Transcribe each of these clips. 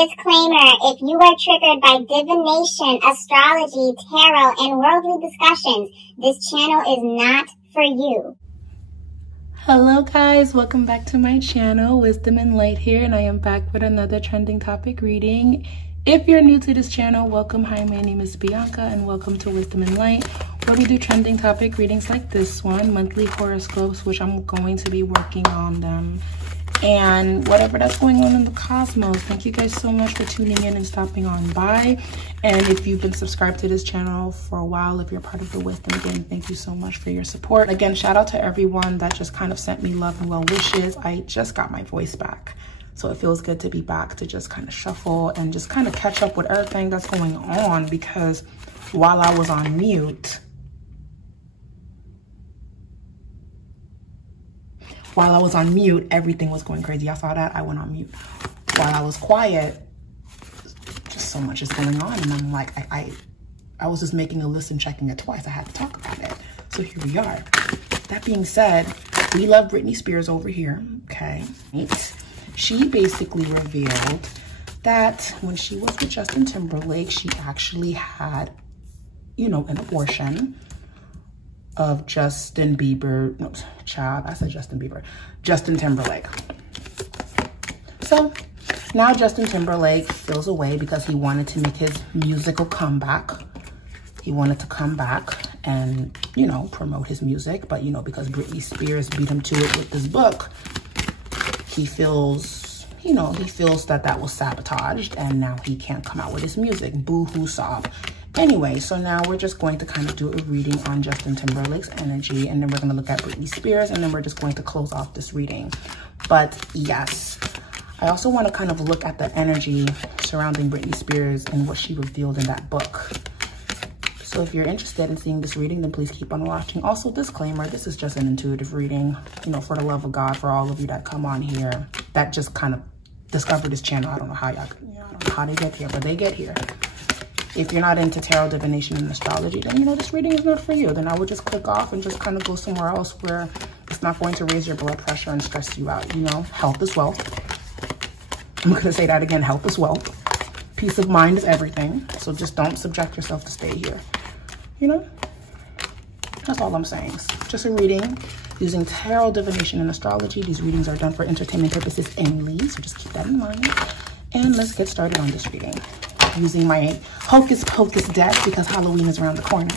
Disclaimer, if you are triggered by divination, astrology, tarot, and worldly discussions, this channel is not for you. Hello guys, welcome back to my channel, Wisdom and Light here, and I am back with another trending topic reading. If you're new to this channel, welcome. Hi, my name is Bianca and welcome to Wisdom and Light, where we do trending topic readings like this one, monthly horoscopes, which I'm going to be working on them, and whatever that's going on in the cosmos. Thank you guys so much for tuning in and stopping on by. And if you've been subscribed to this channel for a while, if you're part of the Wisdom Gang, thank you so much for your support. Again, shout out to everyone that just kind of sent me love and well wishes. I just got my voice back, so it feels good to be back to just kind of shuffle and just kind of catch up with everything that's going on, because while I was on mute, everything was going crazy. Y'all saw that? I went on mute. While I was quiet, just so much is going on. And I'm like, I was just making a list and checking it twice. I had to talk about it. So here we are. That being said, we love Britney Spears over here, okay? She basically revealed that when she was with Justin Timberlake, she actually had, an abortion of Justin Timberlake. So now Justin Timberlake feels away because he wanted to make his musical comeback. He wanted to come back and, promote his music. But, because Britney Spears beat him to it with this book, he feels, that was sabotaged, and now he can't come out with his music. Boo-hoo sob. Anyway, so now we're just going to kind of do a reading on Justin Timberlake's energy, and then we're going to look at Britney Spears, and then we're just going to close off this reading. But yes, I also want to kind of look at the energy surrounding Britney Spears and what she revealed in that book. So if you're interested in seeing this reading, then please keep on watching. Also, disclaimer, this is just an intuitive reading, for the love of God, for all of you that come on here, that just kind of discovered this channel. I don't know how I don't know how they get here, but they get here. If you're not into tarot, divination, and astrology, then, this reading is not for you. Then I would just click off and just kind of go somewhere else where it's not going to raise your blood pressure and stress you out. Health is wealth. I'm going to say that again, health is wealth. Peace of mind is everything. So just don't subject yourself to stay here. That's all I'm saying. Just a reading using tarot, divination, and astrology. These readings are done for entertainment purposes only, so just keep that in mind. And let's get started on this reading using my Hocus Pocus deck, because Halloween is around the corner.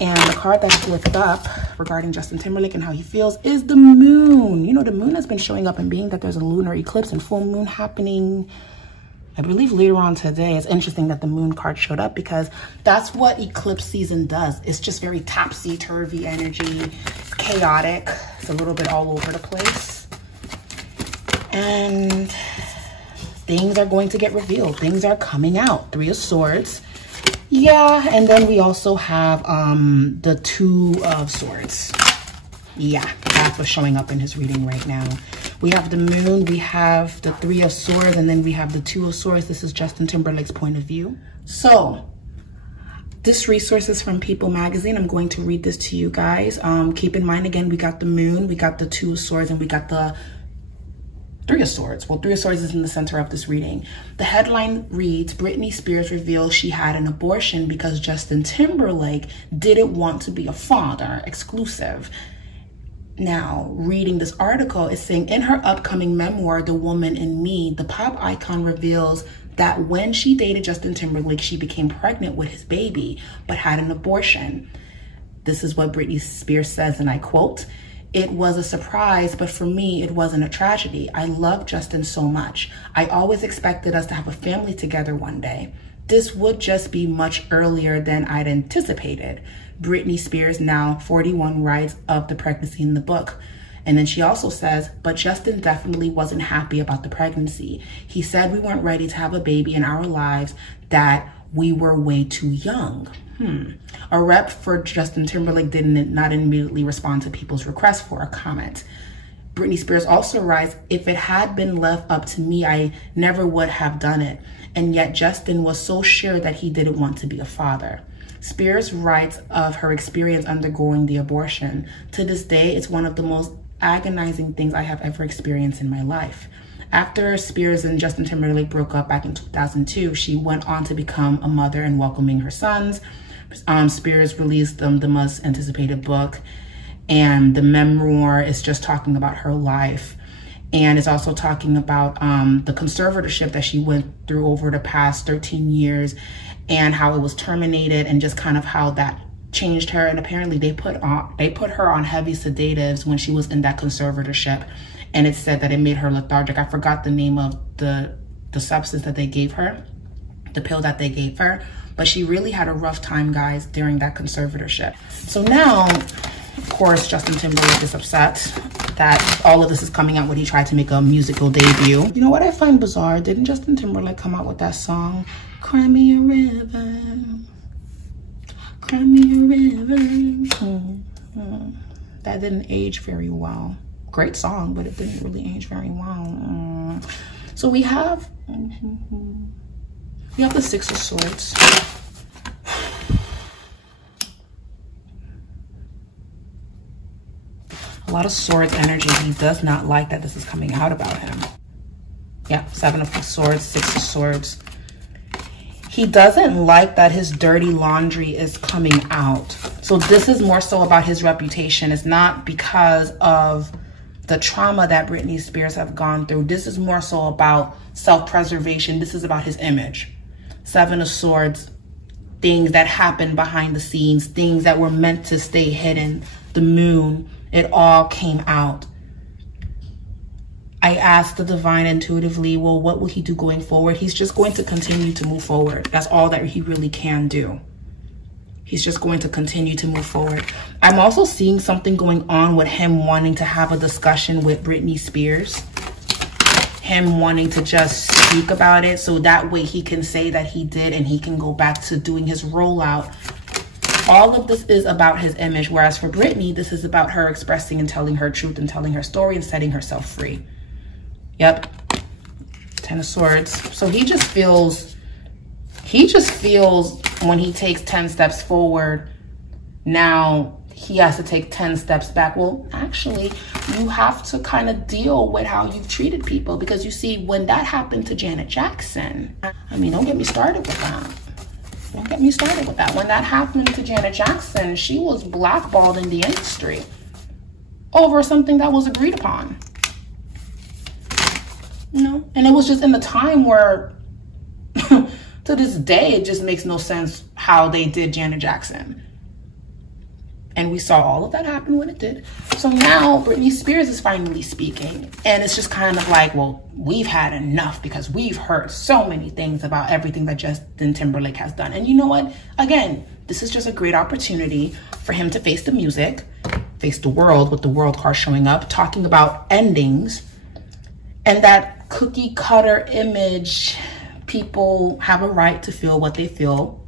And the card that's flipped up regarding Justin Timberlake and how he feels is the moon. The moon has been showing up, and being that there's a lunar eclipse and full moon happening, I believe later on today. It's interesting that the moon card showed up, because that's what eclipse season does. It's just very topsy-turvy energy. It's chaotic. It's a little bit all over the place. And things are going to get revealed. Things are coming out. Three of Swords. Yeah, and then we also have the Two of Swords. Yeah, that's what's showing up in his reading right now. We have the moon, we have the Three of Swords, and then we have the Two of Swords. This is Justin Timberlake's point of view. So this resource is from People Magazine. I'm going to read this to you guys. Keep in mind, again, we got the moon, we got the Two of Swords, and we got the Three of Swords. Well, Three of Swords is in the center of this reading. The headline reads, Britney Spears reveals she had an abortion because Justin Timberlake didn't want to be a father. Exclusive. Now, reading this article, is saying, in her upcoming memoir, The Woman in Me, the pop icon reveals that when she dated Justin Timberlake, she became pregnant with his baby, but had an abortion. This is what Britney Spears says, and I quote, "It was a surprise, but for me, it wasn't a tragedy. I love Justin so much. I always expected us to have a family together one day. This would just be much earlier than I'd anticipated." Britney Spears, now 41, writes of the pregnancy in the book. And then she also says, but Justin definitely wasn't happy about the pregnancy. He said we weren't ready to have a baby in our lives, that we were way too young. A rep for Justin Timberlake did not immediately respond to people's requests for a comment. Britney Spears also writes, if it had been left up to me, I never would have done it. And yet Justin was so sure that he didn't want to be a father. Spears writes of her experience undergoing the abortion. To this day, it's one of the most agonizing things I have ever experienced in my life. After Spears and Justin Timberlake broke up back in 2002, she went on to become a mother and welcoming her sons. Spears released the most anticipated book, and the memoir is just talking about her life. And it's also talking about the conservatorship that she went through over the past 13 years and how it was terminated and just kind of how that changed her. And apparently they put her on heavy sedatives when she was in that conservatorship. And it said that it made her lethargic. I forgot the name of the substance that they gave her, the pill that they gave her. But she really had a rough time, guys, during that conservatorship. So now, of course, Justin Timberlake is upset that all of this is coming out when he tried to make a musical debut. You know what I find bizarre? Didn't Justin Timberlake come out with that song, Cry Me a River, Cry Me a River? That didn't age very well. Great song, but it didn't really age very well. So we have the Six of Swords. A lot of swords energy. He does not like that this is coming out about him. Yeah, Seven of Swords, Six of Swords. He doesn't like that his dirty laundry is coming out. So this is more so about his reputation. It's not because of the trauma that Britney Spears have gone through. This is more so about self-preservation. This is about his image. Seven of Swords, things that happen behind the scenes, things that were meant to stay hidden, the moon, it all came out. I asked the divine intuitively, well, what will he do going forward? He's just going to continue to move forward. That's all that he really can do. He's just going to continue to move forward. I'm also seeing something going on with him wanting to have a discussion with Britney Spears. Him wanting to just speak about it so that way he can say that he did and he can go back to doing his rollout. All of this is about his image, whereas for Britney, this is about her expressing and telling her truth and telling her story and setting herself free. Yep. Ten of Swords. So he just feels when he takes 10 steps forward, now he has to take 10 steps back. Well, actually, you have to kind of deal with how you've treated people, because you see, when that happened to Janet Jackson, I mean, don't get me started with that. Don't get me started with that. When that happened to Janet Jackson, she was blackballed in the industry over something that was agreed upon. You know, and it was just in the time where to this day, it just makes no sense how they did Janet Jackson. And we saw all of that happen when it did. So now Britney Spears is finally speaking. And it's just kind of like, well, we've had enough because we've heard so many things about everything that Justin Timberlake has done. And you know what? Again, this is just a great opportunity for him to face the music, face the world with the world card showing up, talking about endings. And that cookie cutter image, people have a right to feel what they feel.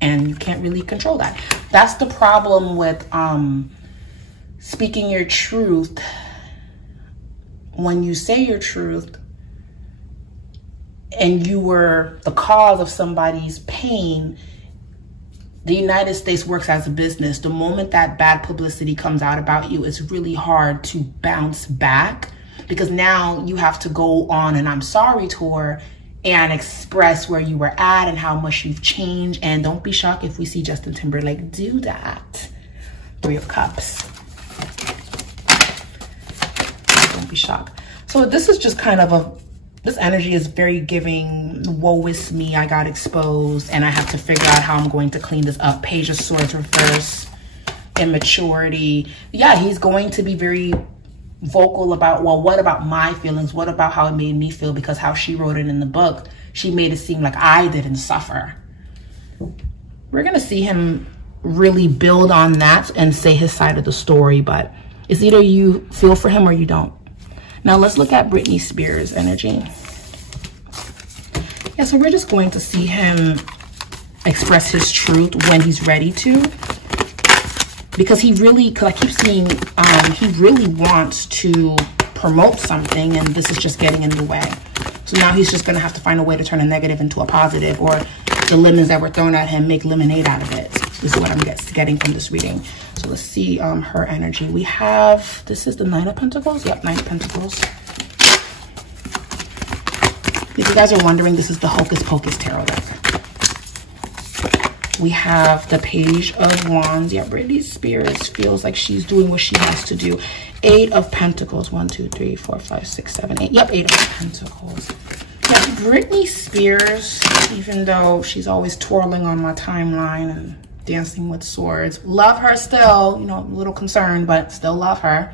And you can't really control that. That's the problem with speaking your truth. When you say your truth and you were the cause of somebody's pain, the United States works as a business. The moment that bad publicity comes out about you, it's really hard to bounce back, because now you have to go on an I'm sorry tour and express where you were at and how much you've changed. And don't be shocked if we see Justin Timberlake do that. Three of Cups. Don't be shocked. So this is just kind of this energy is very giving, woe is me, I got exposed and I have to figure out how I'm going to clean this up. Page of Swords reverse, immaturity. Yeah, he's going to be very vocal about, well, what about my feelings? What about how it made me feel? Because how she wrote it in the book, she made it seem like I didn't suffer. We're going to see him really build on that and say his side of the story, but it's either you feel for him or you don't. Now let's look at Britney Spears energy. Yeah, so we're just going to see him express his truth when he's ready to. Because he really, because I keep seeing, he really wants to promote something and this is just getting in the way. So now he's just going to have to find a way to turn a negative into a positive, or the lemons that were thrown at him, make lemonade out of it. This is what I'm getting from this reading. So let's see her energy. We have, this is the Nine of Pentacles. Yep, Nine of Pentacles. If you guys are wondering, this is the Hocus Pocus Tarot deck. We have the Page of Wands. Yeah, Britney Spears feels like she's doing what she has to do. 8 of Pentacles. 1, 2, 3, 4, 5, 6, 7, 8. Yep, 8 of Pentacles. Yeah, Britney Spears, even though she's always twirling on my timeline and dancing with swords, love her still, you know, a little concerned, but still love her.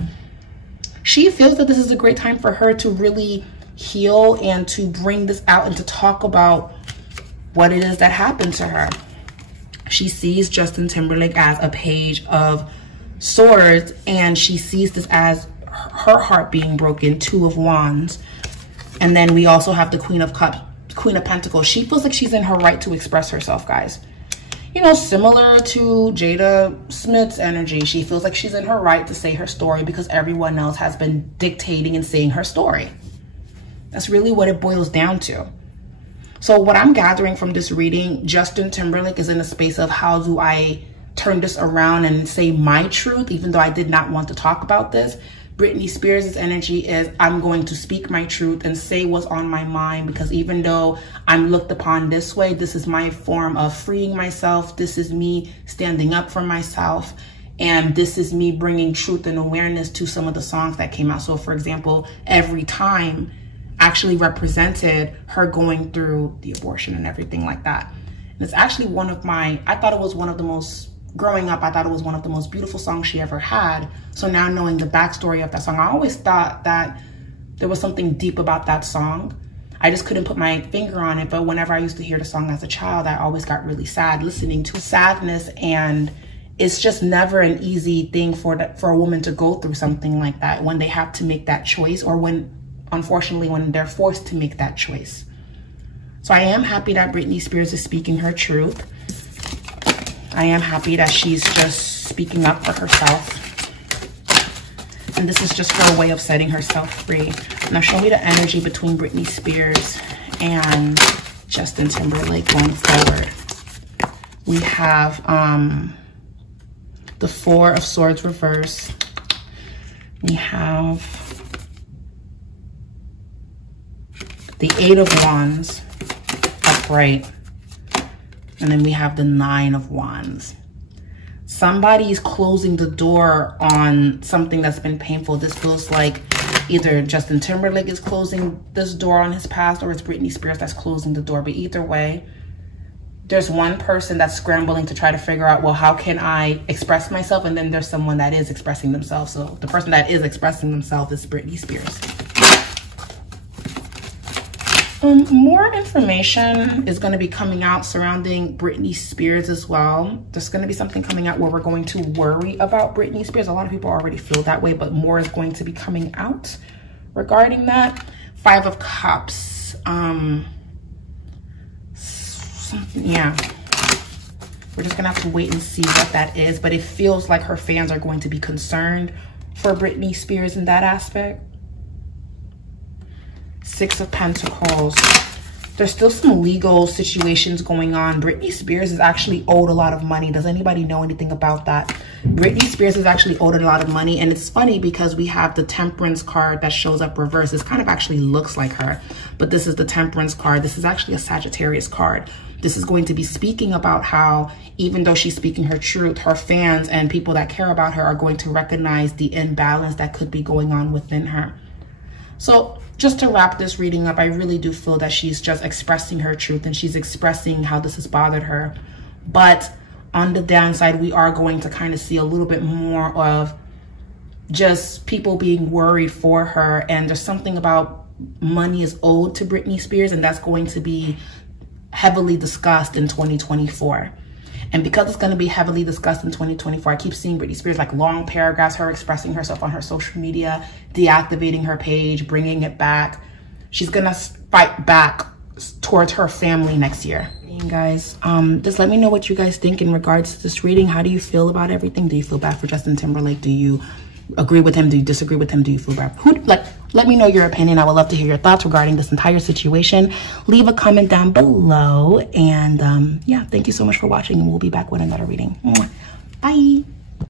She feels that this is a great time for her to really heal and to bring this out and to talk about what it is that happened to her. She sees Justin Timberlake as a Page of Swords, and she sees this as her heart being broken. 2 of Wands. And then we also have the Queen of Cups, Queen of Pentacles. She feels like she's in her right to express herself, guys. You know, similar to Jada Smith's energy, she feels like she's in her right to say her story because everyone else has been dictating and saying her story. That's really what it boils down to. So what I'm gathering from this reading, Justin Timberlake is in a space of how do I turn this around and say my truth, even though I did not want to talk about this. Britney Spears' energy is I'm going to speak my truth and say what's on my mind, because even though I'm looked upon this way, this is my form of freeing myself. This is me standing up for myself. And this is me bringing truth and awareness to some of the songs that came out. So for example, Every Time actually represented her going through the abortion and everything like that. And it's actually one of my, I thought it was one of the most, growing up, I thought it was one of the most beautiful songs she ever had. So now knowing the backstory of that song, I always thought that there was something deep about that song. I just couldn't put my finger on it. But whenever I used to hear the song as a child, I always got really sad listening to sadness. And it's just never an easy thing for a woman to go through something like that when they have to make that choice, or when, unfortunately, when they're forced to make that choice. So I am happy that Britney Spears is speaking her truth. I am happy that she's just speaking up for herself. And this is just her way of setting herself free. Now show me the energy between Britney Spears and Justin Timberlake going forward. We have the 4 of Swords reverse. We have the 8 of Wands upright. And then we have the 9 of Wands. Somebody is closing the door on something that's been painful. This feels like either Justin Timberlake is closing this door on his past, or it's Britney Spears that's closing the door. But either way, there's one person that's scrambling to try to figure out, well, how can I express myself? And then there's someone that is expressing themselves. So the person that is expressing themselves is Britney Spears. More information is going to be coming out surrounding Britney Spears as well. There's going to be something coming out where we're going to worry about Britney Spears. A lot of people already feel that way, but more is going to be coming out regarding that. 5 of Cups. Yeah. We're just going to have to wait and see what that is, but it feels like her fans are going to be concerned for Britney Spears in that aspect. 6 of Pentacles. There's still some legal situations going on. Britney Spears is actually owed a lot of money. Does anybody know anything about that? Britney Spears is actually owed a lot of money. And it's funny because we have the Temperance card that shows up reversed. This kind of actually looks like her, but this is the Temperance card. This is actually a Sagittarius card. This is going to be speaking about how, even though she's speaking her truth, her fans and people that care about her are going to recognize the imbalance that could be going on within her. So just to wrap this reading up, I really do feel that she's just expressing her truth and she's expressing how this has bothered her. But on the downside, we are going to kind of see a little bit more of just people being worried for her. And there's something about money is owed to Britney Spears, and that's going to be heavily discussed in 2024. And because it's going to be heavily discussed in 2024, I keep seeing Britney Spears like long paragraphs, her expressing herself on her social media, deactivating her page, bringing it back. She's going to fight back towards her family next year. And guys, just let me know what you guys think in regards to this reading. How do you feel about everything? Do you feel bad for Justin Timberlake? Do you agree with him? Do you disagree with him? Do you feel bad? Let me know your opinion. I would love to hear your thoughts regarding this entire situation. Leave a comment down below. And yeah, thank you so much for watching, and we'll be back with another reading. Mwah.